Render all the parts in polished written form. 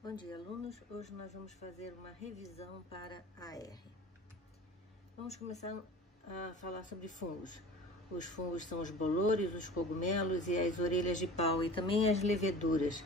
Bom dia, alunos. Hoje nós vamos fazer uma revisão para a R. Vamos começar a falar sobre fungos. Os fungos são os bolores, os cogumelos e as orelhas de pau, e também as leveduras.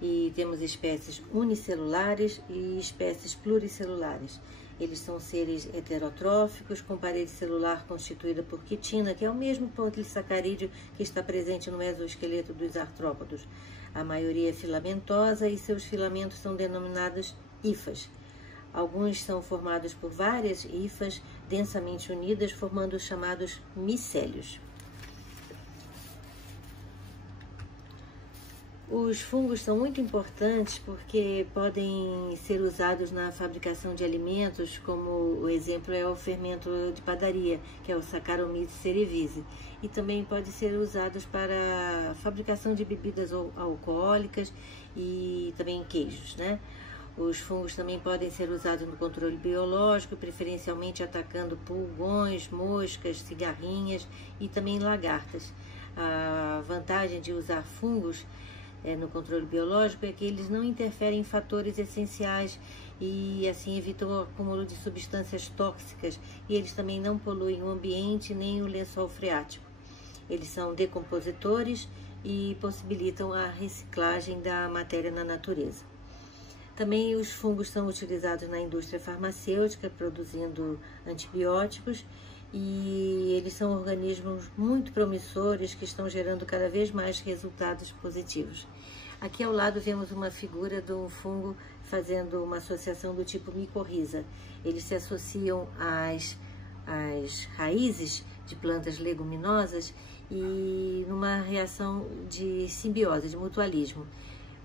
E temos espécies unicelulares e espécies pluricelulares. Eles são seres heterotróficos, com parede celular constituída por quitina, que é o mesmo polissacarídeo que está presente no exoesqueleto dos artrópodos. A maioria é filamentosa e seus filamentos são denominados hifas. Alguns são formados por várias hifas densamente unidas, formando os chamados micélios. Os fungos são muito importantes porque podem ser usados na fabricação de alimentos, como o exemplo é o fermento de padaria, que é o Saccharomyces cerevisiae, e também pode ser usados para a fabricação de bebidas alcoólicas e também queijos, né? Os fungos também podem ser usados no controle biológico, preferencialmente atacando pulgões, moscas, cigarrinhas e também lagartas. A vantagem de usar fungos no controle biológico é que eles não interferem em fatores essenciais e assim evitam o acúmulo de substâncias tóxicas, e eles também não poluem o ambiente nem o lençol freático. Eles são decompositores e possibilitam a reciclagem da matéria na natureza. Também os fungos são utilizados na indústria farmacêutica, produzindo antibióticos, e eles são organismos muito promissores que estão gerando cada vez mais resultados positivos. Aqui ao lado vemos uma figura de um fungo fazendo uma associação do tipo micorriza. Eles se associam às raízes de plantas leguminosas e numa reação de simbiose, de mutualismo.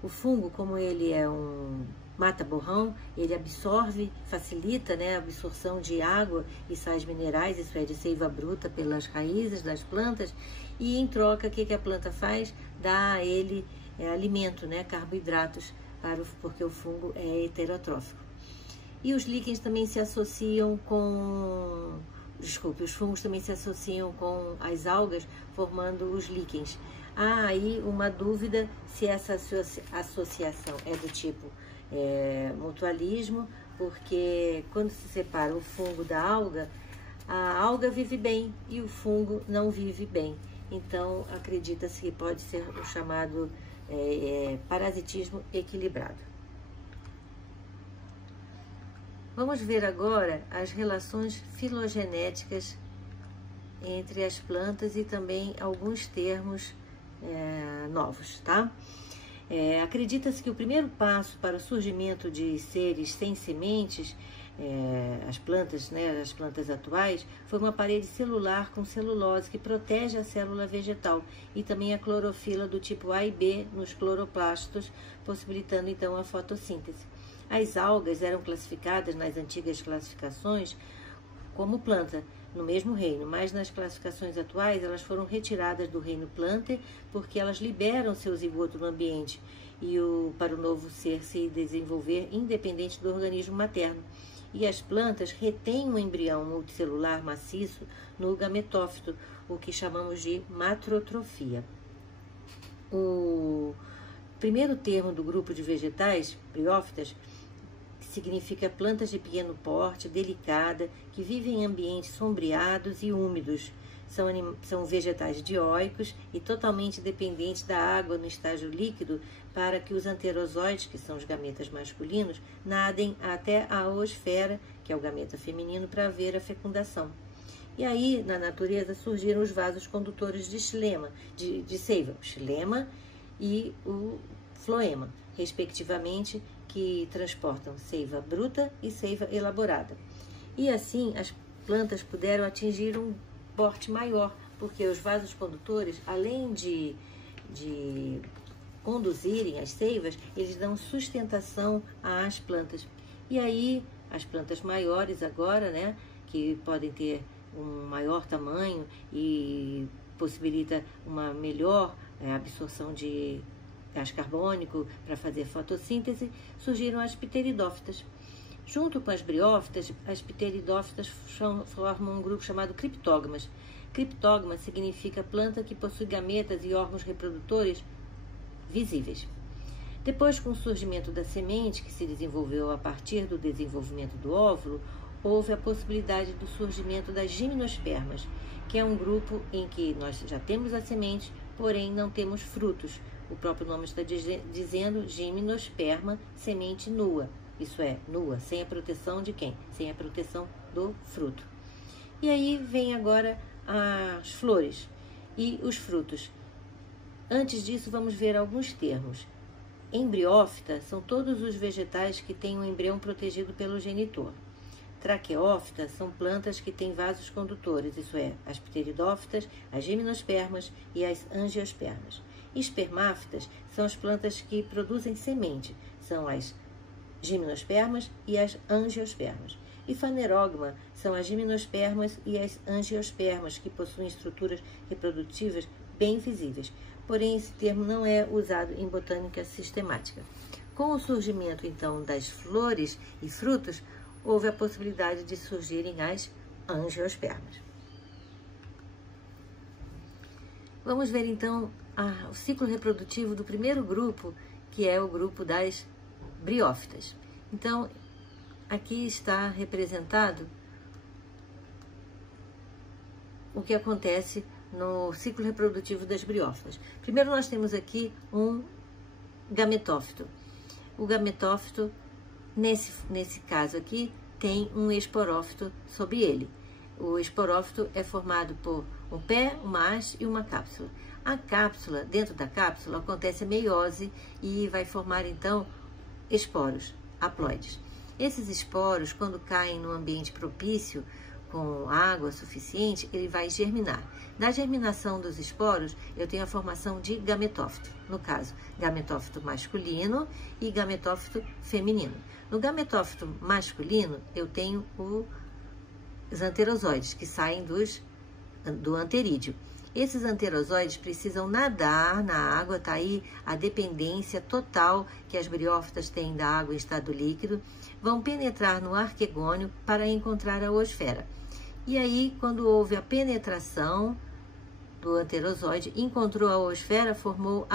O fungo, como ele é um mata-borrão, ele absorve, facilita, a absorção de água e sais minerais, isso é, de seiva bruta pelas raízes das plantas, e em troca, o que a planta faz? Dá a ele alimento, carboidratos, porque o fungo é heterotrófico. E os líquens também se associam com... os fungos também se associam com as algas, formando os líquens. Há aí uma dúvida se essa associação é do tipo mutualismo, porque quando se separa o fungo da alga, a alga vive bem e o fungo não vive bem. Então, acredita-se que pode ser o chamado parasitismo equilibrado. Vamos ver agora as relações filogenéticas entre as plantas e também alguns termos novos, tá? Acredita-se que o primeiro passo para o surgimento de seres sem sementes, as plantas atuais, foi uma parede celular com celulose que protege a célula vegetal e também a clorofila do tipo A e B nos cloroplastos, possibilitando então a fotossíntese. As algas eram classificadas nas antigas classificações como planta, no mesmo reino, mas nas classificações atuais elas foram retiradas do reino Plantae porque elas liberam seu zigoto no ambiente para o novo ser se desenvolver independente do organismo materno. E as plantas retêm um embrião multicelular maciço no gametófito, o que chamamos de matrotrofia. O primeiro termo do grupo de vegetais, briófitas, significa plantas de pequeno porte, delicada, que vivem em ambientes sombreados e úmidos. São vegetais dioicos e totalmente dependentes da água no estágio líquido para que os anterozoides, que são os gametas masculinos, nadem até a oosfera, que é o gameta feminino, para haver a fecundação. E aí, na natureza, surgiram os vasos condutores de seiva, o xilema e o floema, respectivamente, que transportam seiva bruta e seiva elaborada. E assim, as plantas puderam atingir um porte maior, porque os vasos condutores, além de conduzirem as seivas, eles dão sustentação às plantas. E aí, as plantas maiores agora, que podem ter um maior tamanho e possibilita uma melhor absorção de gás carbônico para fazer fotossíntese, surgiram as pteridófitas. Junto com as briófitas, as pteridófitas formam um grupo chamado criptógamas. Criptógama significa planta que possui gametas e órgãos reprodutores visíveis. Depois, com o surgimento da semente, que se desenvolveu a partir do desenvolvimento do óvulo, houve a possibilidade do surgimento das gimnospermas, que é um grupo em que nós já temos a semente, porém não temos frutos. O próprio nome está dizendo gimnosperma, semente nua. Isso é, nua, sem a proteção de quem? Sem a proteção do fruto. E aí vem agora as flores e os frutos. Antes disso, vamos ver alguns termos. Embriófita são todos os vegetais que têm um embrião protegido pelo genitor. Traqueófita são plantas que têm vasos condutores, isso é, as pteridófitas, as gimnospermas e as angiospermas. Espermáfitas são as plantas que produzem semente, são as gimnospermas e as angiospermas. E fanerogma são as gimnospermas e as angiospermas, que possuem estruturas reprodutivas bem visíveis. Porém, esse termo não é usado em botânica sistemática. Com o surgimento, então, das flores e frutos, houve a possibilidade de surgirem as angiospermas. Vamos ver, então, o ciclo reprodutivo do primeiro grupo, que é o grupo das briófitas. Então, aqui está representado o que acontece no ciclo reprodutivo das briófitas. Primeiro, nós temos aqui um gametófito. O gametófito, nesse caso aqui, tem um esporófito sobre ele. O esporófito é formado por um pé, uma haste e uma cápsula. A cápsula, dentro da cápsula, acontece a meiose e vai formar, então, esporos, haploides. Esses esporos, quando caem no ambiente propício, com água suficiente, ele vai germinar. Na germinação dos esporos, eu tenho a formação de gametófito. No caso, gametófito masculino e gametófito feminino. No gametófito masculino, eu tenho os anterozoides, que saem do anterídeo. Esses anterozoides precisam nadar na água, tá aí a dependência total que as briófitas têm da água em estado líquido, vão penetrar no arquegônio para encontrar a oosfera. E aí, quando houve a penetração do anterozoide, encontrou a oosfera, formou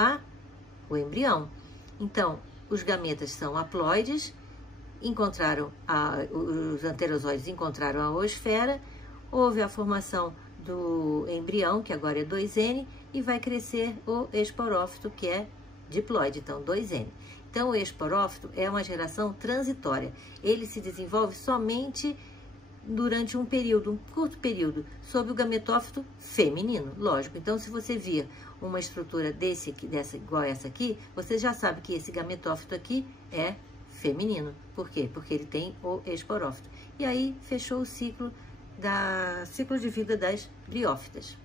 o embrião. Então, os gametas são haploides, os anterozoides encontraram a oosfera, houve a formação do embrião, que agora é 2N, e vai crescer o esporófito, que é diploide, então 2N. Então, o esporófito é uma geração transitória. Ele se desenvolve somente durante um curto período, sob o gametófito feminino, lógico. Então, se você vir uma estrutura igual a essa aqui, você já sabe que esse gametófito aqui é feminino. Por quê? Porque ele tem o esporófito. E aí, fechou o ciclo de vida das briófitas.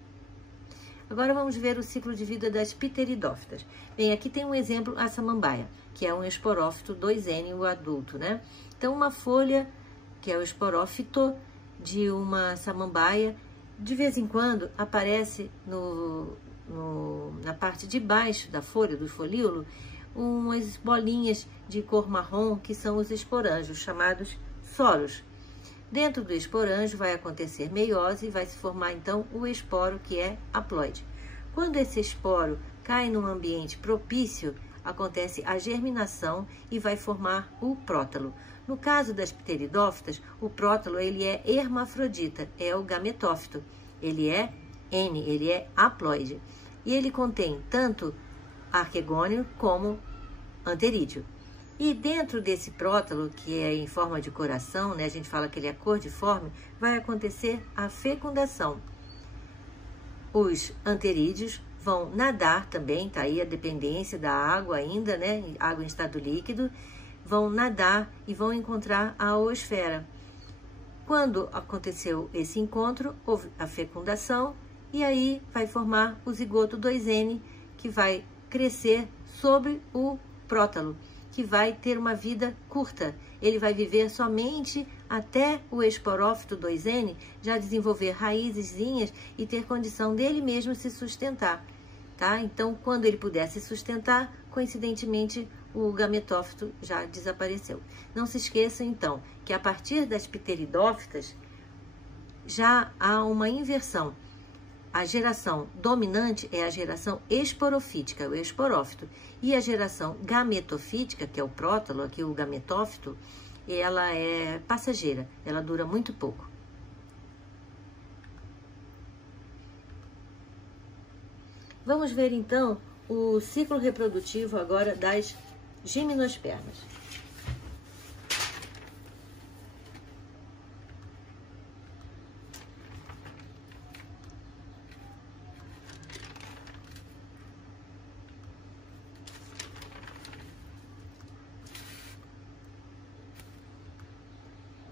Agora vamos ver o ciclo de vida das pteridófitas. Bem, aqui tem um exemplo, a samambaia, que é um esporófito 2N, o adulto, né? Então, uma folha, que é o esporófito de uma samambaia, de vez em quando aparece na parte de baixo da folha, do folíolo, umas bolinhas de cor marrom, que são os esporângios, chamados soros. Dentro do esporângio vai acontecer meiose e vai se formar, então, o esporo, que é haploide. Quando esse esporo cai num ambiente propício, acontece a germinação e vai formar o prótalo. No caso das pteridófitas, o prótalo ele é hermafrodita, é o gametófito. Ele é N, ele é haploide. E ele contém tanto arquegônio como anterídeo. E dentro desse prótalo, que é em forma de coração, né, a gente fala que ele é cordiforme, vai acontecer a fecundação. Os anterídeos vão nadar também, tá aí a dependência da água ainda, né, água em estado líquido, vão nadar e vão encontrar a oosfera. Quando aconteceu esse encontro, houve a fecundação e aí vai formar o zigoto 2N, que vai crescer sobre o prótalo, que vai ter uma vida curta. Ele vai viver somente até o esporófito 2N já desenvolver raizezinhas e ter condição dele mesmo se sustentar, tá? Então, quando ele puder se sustentar, coincidentemente, o gametófito já desapareceu. Não se esqueçam, então, que a partir das pteridófitas já há uma inversão. a geração dominante é a geração esporofítica, o esporófito. E a geração gametofítica, que é o prótalo, aqui o gametófito, ela é passageira, ela dura muito pouco. Vamos ver então o ciclo reprodutivo agora das gimnospermas.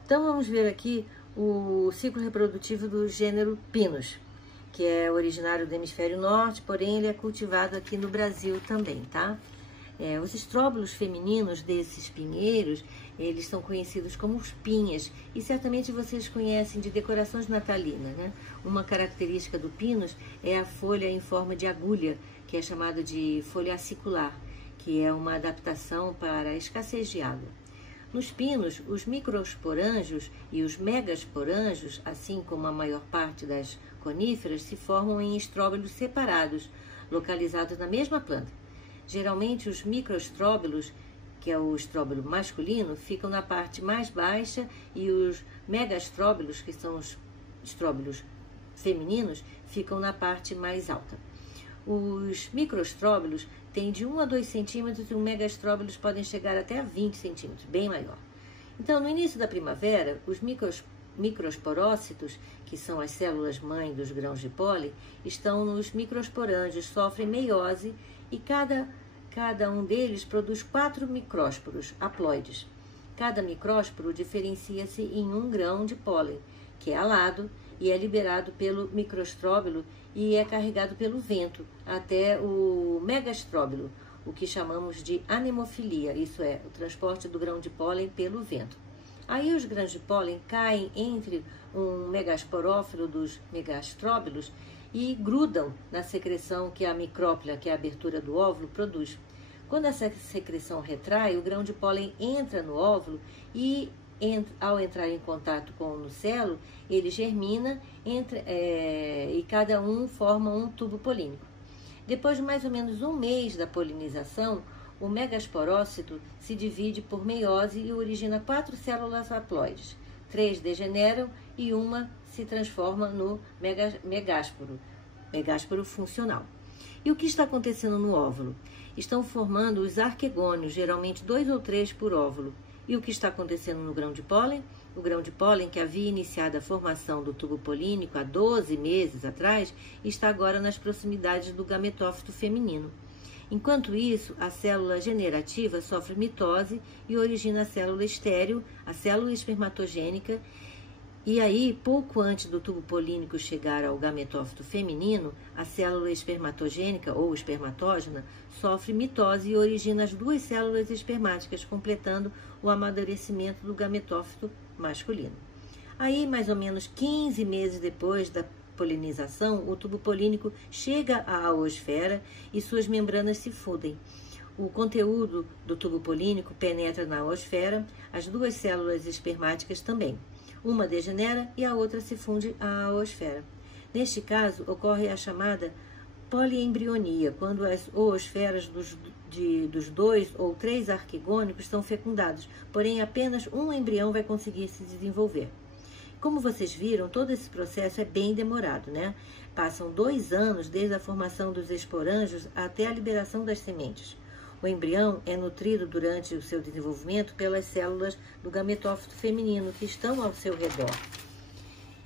Então vamos ver aqui o ciclo reprodutivo do gênero Pinus, que é originário do hemisfério norte, porém ele é cultivado aqui no Brasil também, tá? Os estróbilos femininos desses pinheiros, eles são conhecidos como os pinhas, e certamente vocês conhecem de decorações natalinas, né? Uma característica do pinus é a folha em forma de agulha, que é chamada de folha acicular, que é uma adaptação para a escassez de água. Nos pinos, os microsporângios e os megasporângios, assim como a maior parte das coníferas, se formam em estróbilos separados, localizados na mesma planta. Geralmente, os microestróbilos, que é o estróbilo masculino, ficam na parte mais baixa e os megastróbilos, que são os estróbilos femininos, ficam na parte mais alta. Os microestróbilos têm de 1 a 2 centímetros e os megastróbilos podem chegar até a 20 centímetros, bem maior. Então, no início da primavera, os microsporócitos, que são as células-mãe dos grãos de pólen, estão nos microsporângios, sofrem meiose e cada um deles produz 4 micrósporos haploides. Cada micrósporo diferencia-se em um grão de pólen, que é alado e é liberado pelo microestróbilo e é carregado pelo vento até o megastróbilo, o que chamamos de anemofilia, isso é, o transporte do grão de pólen pelo vento. Aí os grãos de pólen caem entre um megasporófilo dos megastróbilos e grudam na secreção que a micrópila, que é a abertura do óvulo, produz. Quando essa secreção retrai, o grão de pólen entra no óvulo e ao entrar em contato com o nucelo, ele germina e cada um forma um tubo polínico. Depois de mais ou menos um mês da polinização, o megasporócito se divide por meiose e origina 4 células haploides. 3 degeneram e uma se transforma no megásporo funcional. E o que está acontecendo no óvulo? Estão formando os arquegônios, geralmente 2 ou 3 por óvulo. E o que está acontecendo no grão de pólen? O grão de pólen, que havia iniciado a formação do tubo polínico há 12 meses atrás, está agora nas proximidades do gametófito feminino. Enquanto isso, a célula generativa sofre mitose e origina a célula estéril, a célula espermatogênica, e aí, pouco antes do tubo polínico chegar ao gametófito feminino, a célula espermatogênica ou espermatógena sofre mitose e origina as 2 células espermáticas, completando o amadurecimento do gametófito masculino. Aí, mais ou menos 15 meses depois da polinização, o tubo polínico chega à aosfera e suas membranas se fundem. O conteúdo do tubo polínico penetra na aosfera, as 2 células espermáticas também. Uma degenera e a outra se funde à aosfera. Neste caso, ocorre a chamada poliembrionia, quando as oosferas dos 2 ou 3 arquegônicos são fecundados, porém apenas um embrião vai conseguir se desenvolver. Como vocês viram, todo esse processo é bem demorado, né? Passam 2 anos desde a formação dos esporângios até a liberação das sementes. O embrião é nutrido durante o seu desenvolvimento pelas células do gametófito feminino que estão ao seu redor.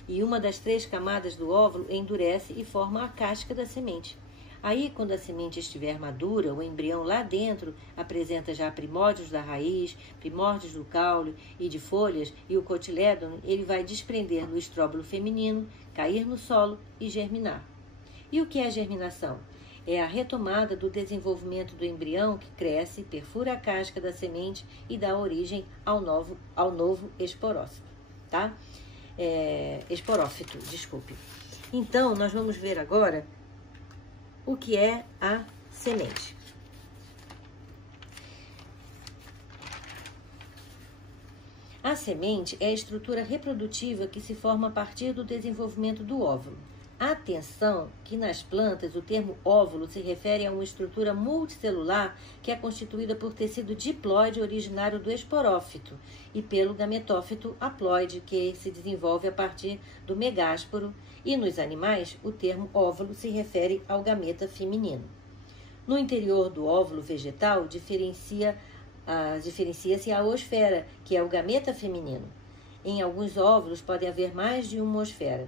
E uma das 3 camadas do óvulo endurece e forma a casca da semente. Aí, quando a semente estiver madura, o embrião lá dentro apresenta já primórdios da raiz, primórdios do caule e de folhas, e o cotilédon ele vai desprender no estróbilo feminino, cair no solo e germinar. E o que é a germinação? É a retomada do desenvolvimento do embrião que cresce, perfura a casca da semente e dá origem ao novo esporócito, tá? Esporófito, desculpe. Então, nós vamos ver agora o que é a semente. A semente é a estrutura reprodutiva que se forma a partir do desenvolvimento do óvulo. Atenção que nas plantas o termo óvulo se refere a uma estrutura multicelular que é constituída por tecido diploide originário do esporófito e pelo gametófito haploide, que se desenvolve a partir do megásporo, e nos animais o termo óvulo se refere ao gameta feminino. No interior do óvulo vegetal diferencia-se a oosfera, que é o gameta feminino. Em alguns óvulos pode haver mais de uma oosfera.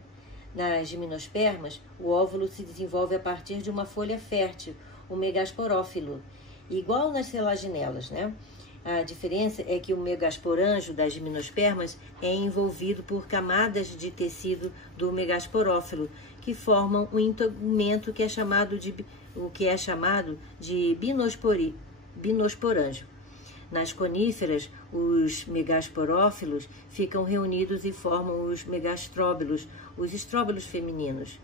Nas gimnospermas, o óvulo se desenvolve a partir de uma folha fértil, o megasporófilo, igual nas selaginelas, né? A diferença é que o megasporângio das gimnospermas é envolvido por camadas de tecido do megasporófilo, que formam um integumento que é chamado de binosporângio. Nas coníferas, os megasporófilos ficam reunidos e formam os megastróbilos, os estróbilos femininos.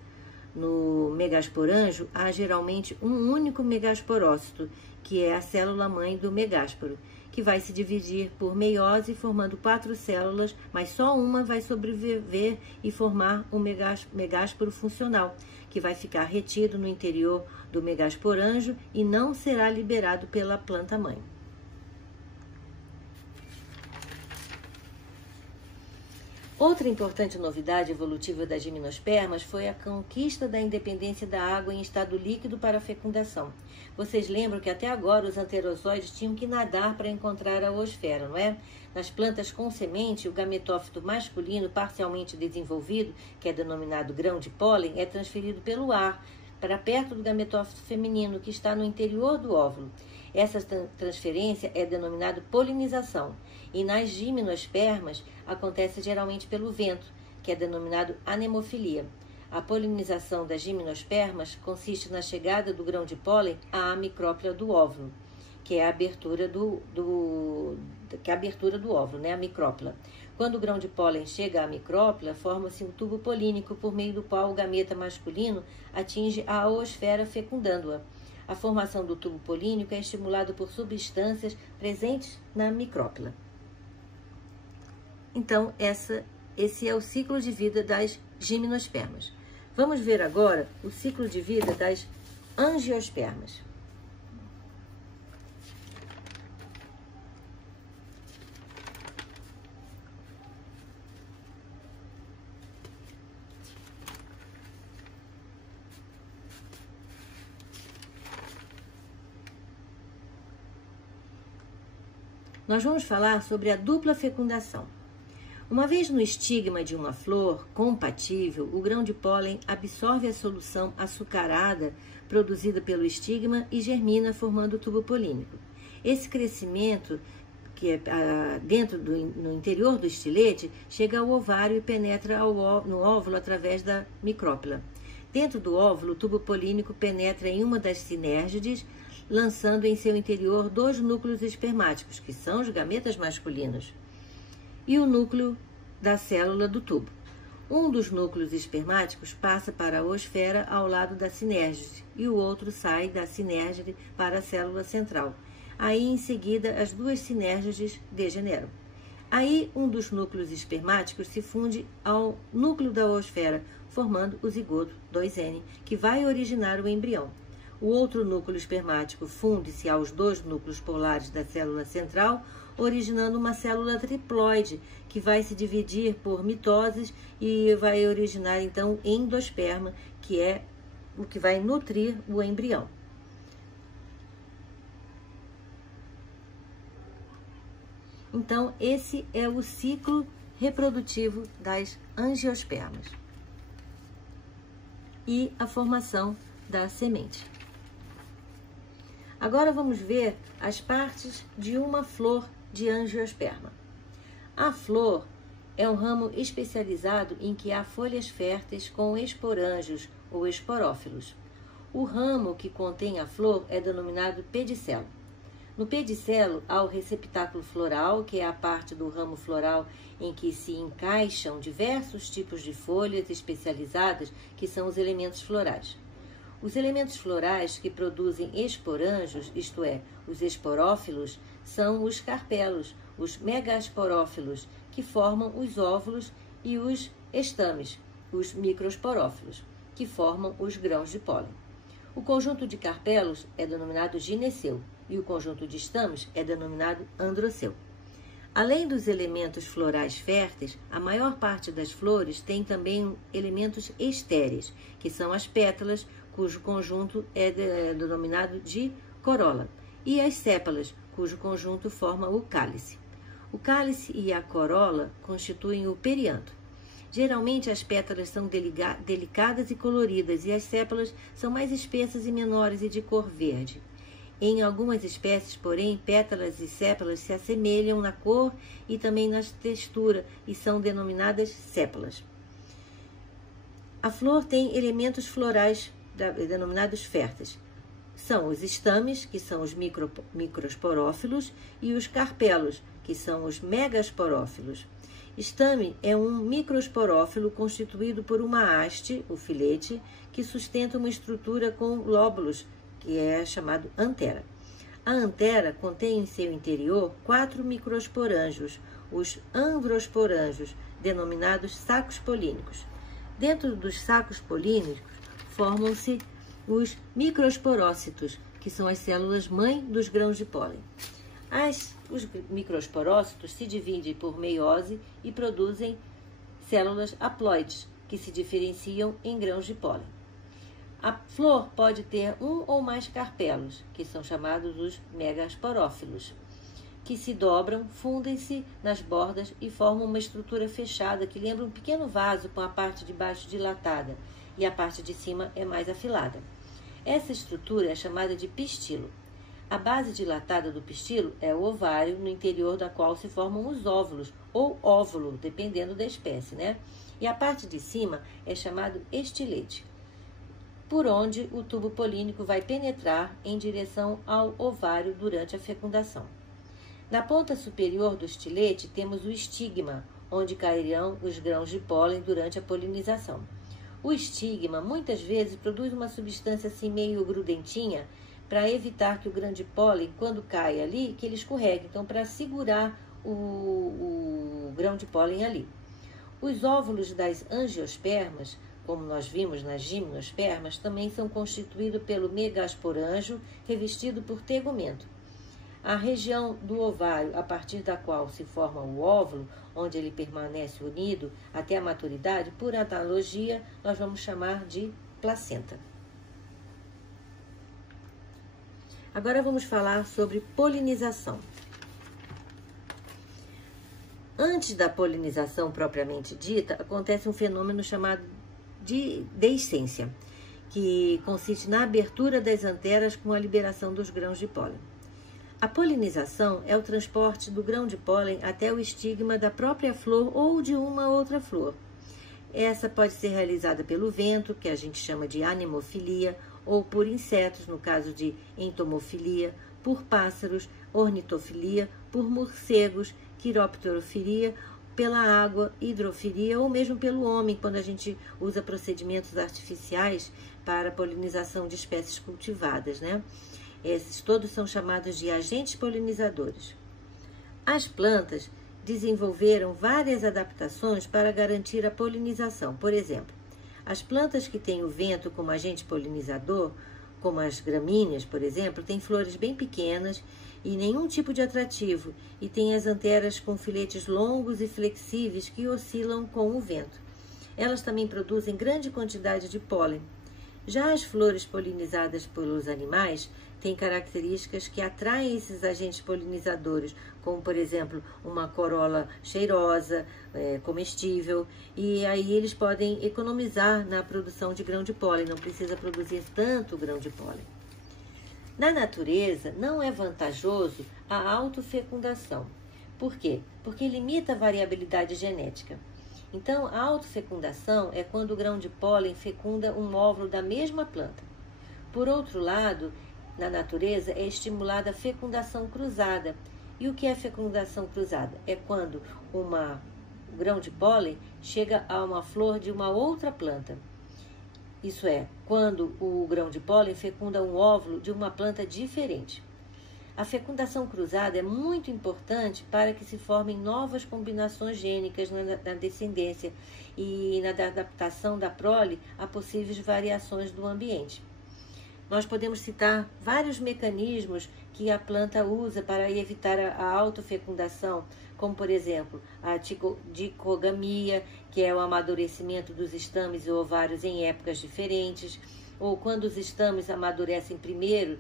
No megasporângio, há geralmente um único megasporócito, que é a célula-mãe do megásporo, que vai se dividir por meiose, formando 4 células, mas só uma vai sobreviver e formar o megásporo funcional, que vai ficar retido no interior do megasporângio e não será liberado pela planta-mãe. Outra importante novidade evolutiva das gimnospermas foi a conquista da independência da água em estado líquido para a fecundação. Vocês lembram que até agora os anterozoides tinham que nadar para encontrar a oosfera, não é? Nas plantas com semente, o gametófito masculino parcialmente desenvolvido, que é denominado grão de pólen, é transferido pelo ar para perto do gametófito feminino, que está no interior do óvulo. Essa transferência é denominada polinização, e nas gimnospermas acontece geralmente pelo vento, que é denominado anemofilia. A polinização das gimnospermas consiste na chegada do grão de pólen à micrópila do óvulo, que é a abertura do óvulo, né? A micrópila. Quando o grão de pólen chega à micrópila, forma-se um tubo polínico por meio do qual o gameta masculino atinge a oosfera fecundando-a. A formação do tubo polínico é estimulada por substâncias presentes na micrópila. Então, esse é o ciclo de vida das gimnospermas. Vamos ver agora o ciclo de vida das angiospermas. Nós vamos falar sobre a dupla fecundação. Uma vez no estigma de uma flor compatível, o grão de pólen absorve a solução açucarada produzida pelo estigma e germina, formando o tubo polínico. Esse crescimento, que é no interior do estilete, chega ao ovário e penetra no óvulo através da micrópila. Dentro do óvulo, o tubo polínico penetra em uma das sinérgides, lançando em seu interior 2 núcleos espermáticos, que são os gametas masculinos, e o núcleo da célula do tubo. Um dos núcleos espermáticos passa para a oosfera ao lado da sinérgide e o outro sai da sinérgide para a célula central. Aí, em seguida, as 2 sinérgides degeneram. Aí, um dos núcleos espermáticos se funde ao núcleo da oosfera, formando o zigoto 2N, que vai originar o embrião. O outro núcleo espermático funde-se aos 2 núcleos polares da célula central, originando uma célula triploide, que vai se dividir por mitoses e vai originar, então, endosperma, que é o que vai nutrir o embrião. Então, esse é o ciclo reprodutivo das angiospermas e a formação da semente. Agora vamos ver as partes de uma flor de angiosperma. A flor é um ramo especializado em que há folhas férteis com esporângios ou esporófilos. O ramo que contém a flor é denominado pedicelo. No pedicelo há o receptáculo floral, que é a parte do ramo floral em que se encaixam diversos tipos de folhas especializadas, que são os elementos florais. Os elementos florais que produzem esporângios, isto é, os esporófilos, são os carpelos, os megasporófilos, que formam os óvulos, e os estames, os microsporófilos. que formam os grãos de pólen. O conjunto de carpelos é denominado gineceu e o conjunto de estames é denominado androceu. Além dos elementos florais férteis, a maior parte das flores tem também elementos estéreis, que são as pétalas, cujo conjunto é denominado de corola, e as sépalas, cujo conjunto forma o cálice. O cálice e a corola constituem o perianto. Geralmente as pétalas são delicadas e coloridas e as sépalas são mais espessas e menores e de cor verde. Em algumas espécies, porém, pétalas e sépalas se assemelham na cor e também na textura e são denominadas sépalas. A flor tem elementos florais denominados férteis. São os estames, que são os microsporófilos, e os carpelos, que são os megasporófilos. Estame é um microsporófilo constituído por uma haste, o filete, que sustenta uma estrutura com lóbulos, que é chamado antera. A antera contém em seu interior 4 microsporângios, os androsporângios, denominados sacos polínicos. Dentro dos sacos polínicos formam-se os microsporócitos, que são as células-mãe dos grãos de pólen. Os microsporócitos se dividem por meiose e produzem células haploides, que se diferenciam em grãos de pólen. A flor pode ter um ou mais carpelos, que são chamados os megasporófilos, que se dobram, fundem-se nas bordas e formam uma estrutura fechada que lembra um pequeno vaso com a parte de baixo dilatada e a parte de cima é mais afilada. Essa estrutura é chamada de pistilo. A base dilatada do pistilo é o ovário, no interior da qual se formam os óvulos, ou óvulo, dependendo da espécie, né? E a parte de cima é chamado estilete, por onde o tubo polínico vai penetrar em direção ao ovário durante a fecundação. Na ponta superior do estilete temos o estigma, onde cairão os grãos de pólen durante a polinização. O estigma muitas vezes produz uma substância assim meio grudentinha para evitar que o grão de pólen, quando cai ali, que ele escorregue, então para segurar o grão de pólen ali. Os óvulos das angiospermas, como nós vimos nas gimnospermas, também são constituídos pelo megasporângio revestido por tegumento. A região do ovário, a partir da qual se forma o óvulo, onde ele permanece unido até a maturidade, por analogia, nós vamos chamar de placenta. Agora vamos falar sobre polinização. Antes da polinização propriamente dita, acontece um fenômeno chamado de deiscência, que consiste na abertura das anteras com a liberação dos grãos de pólen. A polinização é o transporte do grão de pólen até o estigma da própria flor ou de uma outra flor. Essa pode ser realizada pelo vento, que a gente chama de anemofilia, ou por insetos, no caso de entomofilia, por pássaros, ornitofilia, por morcegos, quiropterofilia, pela água, hidrofilia, ou mesmo pelo homem, quando a gente usa procedimentos artificiais para a polinização de espécies cultivadas, né? Esses todos são chamados de agentes polinizadores. As plantas desenvolveram várias adaptações para garantir a polinização. Por exemplo, as plantas que têm o vento como agente polinizador, como as gramíneas, por exemplo, têm flores bem pequenas e nenhum tipo de atrativo e têm as anteras com filetes longos e flexíveis que oscilam com o vento. Elas também produzem grande quantidade de pólen. Já as flores polinizadas pelos animais têm características que atraem esses agentes polinizadores, como, por exemplo, uma corola cheirosa, comestível, e aí eles podem economizar na produção de grão de pólen, não precisa produzir tanto grão de pólen. Na natureza, não é vantajoso a autofecundação. Por quê? Porque limita a variabilidade genética. Então, a autofecundação é quando o grão de pólen fecunda um óvulo da mesma planta. Por outro lado, na natureza é estimulada a fecundação cruzada. E o que é fecundação cruzada? É quando um grão de pólen chega a uma flor de uma outra planta. Isso é, quando o grão de pólen fecunda um óvulo de uma planta diferente. A fecundação cruzada é muito importante para que se formem novas combinações gênicas na descendência e na adaptação da prole a possíveis variações do ambiente. Nós podemos citar vários mecanismos que a planta usa para evitar a autofecundação, como, por exemplo, a dicogamia, que é o amadurecimento dos estames e ovários em épocas diferentes, ou quando os estames amadurecem primeiro,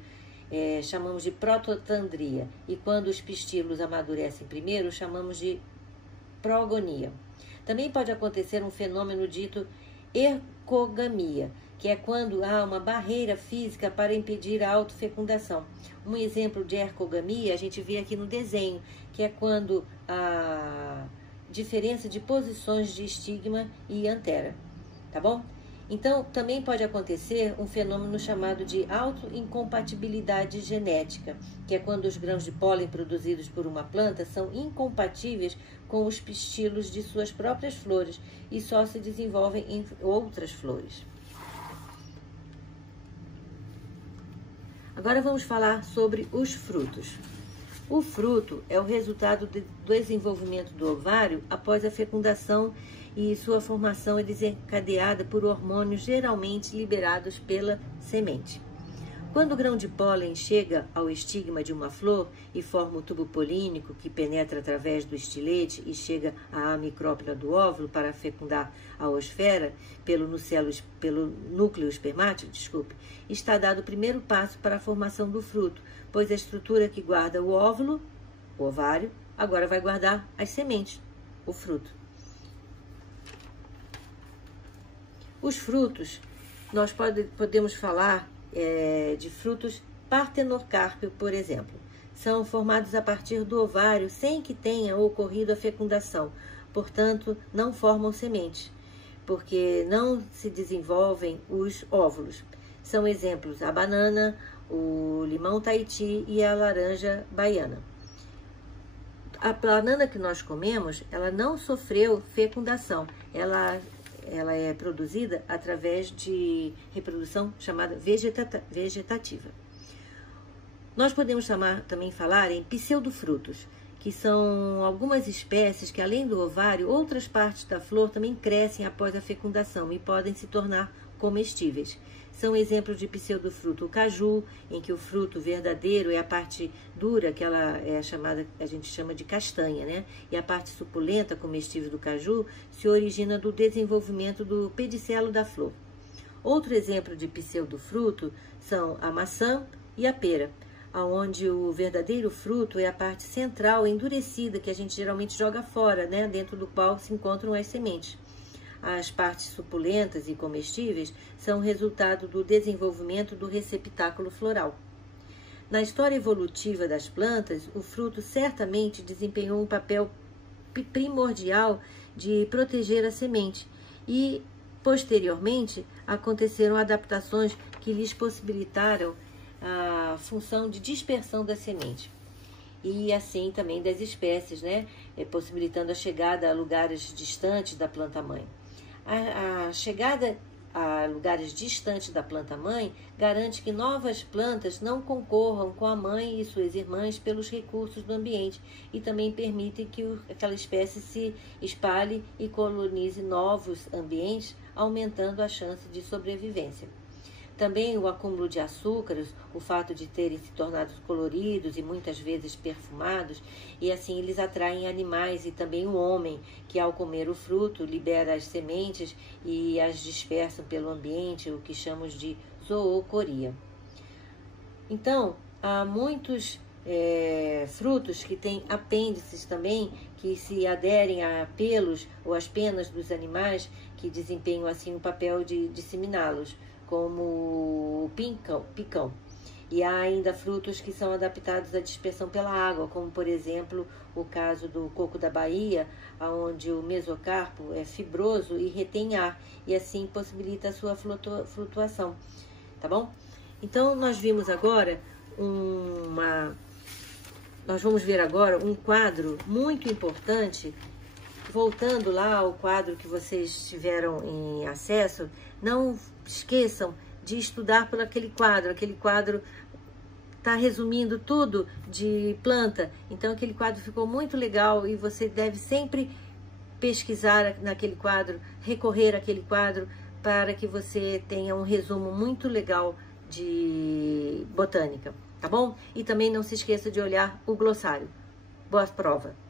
chamamos de prototandria, e quando os pistilos amadurecem primeiro, chamamos de progonia. Também pode acontecer um fenômeno dito ercogamia, que é quando há uma barreira física para impedir a autofecundação. Um exemplo de ercogamia a gente vê aqui no desenho, que é quando a diferença de posições de estigma e antera, tá bom? Então, também pode acontecer um fenômeno chamado de autoincompatibilidade genética, que é quando os grãos de pólen produzidos por uma planta são incompatíveis com os pistilos de suas próprias flores e só se desenvolvem em outras flores. Agora vamos falar sobre os frutos. O fruto é o resultado do desenvolvimento do ovário após a fecundação e sua formação é desencadeada por hormônios geralmente liberados pela semente. Quando o grão de pólen chega ao estigma de uma flor e forma o tubo polínico que penetra através do estilete e chega à micrópila do óvulo para fecundar a oosfera pelo núcleo espermático, está dado o primeiro passo para a formação do fruto, pois a estrutura que guarda o óvulo, o ovário, agora vai guardar as sementes, o fruto. Os frutos, nós podemos falar de frutos partenorcárpio, por exemplo. São formados a partir do ovário sem que tenha ocorrido a fecundação, portanto, não formam sementes, porque não se desenvolvem os óvulos. São exemplos a banana, o limão Tahiti e a laranja baiana. A banana que nós comemos, ela não sofreu fecundação, ela é produzida através de reprodução chamada vegetativa. Nós podemos também falar em pseudofrutos, que são algumas espécies que, além do ovário, outras partes da flor também crescem após a fecundação e podem se tornar comestíveis. São exemplos de pseudofruto o caju, em que o fruto verdadeiro é a parte dura, que ela é a gente chama de castanha, né? E a parte suculenta, comestível do caju, se origina do desenvolvimento do pedicelo da flor. Outro exemplo de pseudofruto são a maçã e a pera, onde o verdadeiro fruto é a parte central endurecida, que a gente geralmente joga fora, né? Dentro do qual se encontram as sementes. As partes suculentas e comestíveis são resultado do desenvolvimento do receptáculo floral. Na história evolutiva das plantas, o fruto certamente desempenhou um papel primordial de proteger a semente e, posteriormente, aconteceram adaptações que lhes possibilitaram a função de dispersão da semente. E assim também das espécies, né? Possibilitando a chegada a lugares distantes da planta-mãe. A chegada a lugares distantes da planta-mãe garante que novas plantas não concorram com a mãe e suas irmãs pelos recursos do ambiente e também permite que aquela espécie se espalhe e colonize novos ambientes, aumentando a chance de sobrevivência. Também o acúmulo de açúcares, o fato de terem se tornado coloridos e muitas vezes perfumados, e assim eles atraem animais e também o homem, que ao comer o fruto libera as sementes e as dispersam pelo ambiente, o que chamamos de zoocoria. Então, há muitos frutos que têm apêndices também, que se aderem a pelos ou às penas dos animais, que desempenham assim o papel de disseminá-los, como o picão. E há ainda frutos que são adaptados à dispersão pela água, como, por exemplo, o caso do coco da Bahia, onde o mesocarpo é fibroso e retém ar, e assim possibilita a sua flutuação, tá bom? Então, nós vimos agora nós vamos ver agora um quadro muito importante. Voltando lá ao quadro que vocês tiveram em acesso, não esqueçam de estudar por aquele quadro está resumindo tudo de planta. Então aquele quadro ficou muito legal e você deve sempre pesquisar naquele quadro, recorrer àquele quadro para que você tenha um resumo muito legal de botânica, tá bom? E também não se esqueça de olhar o glossário. Boa prova!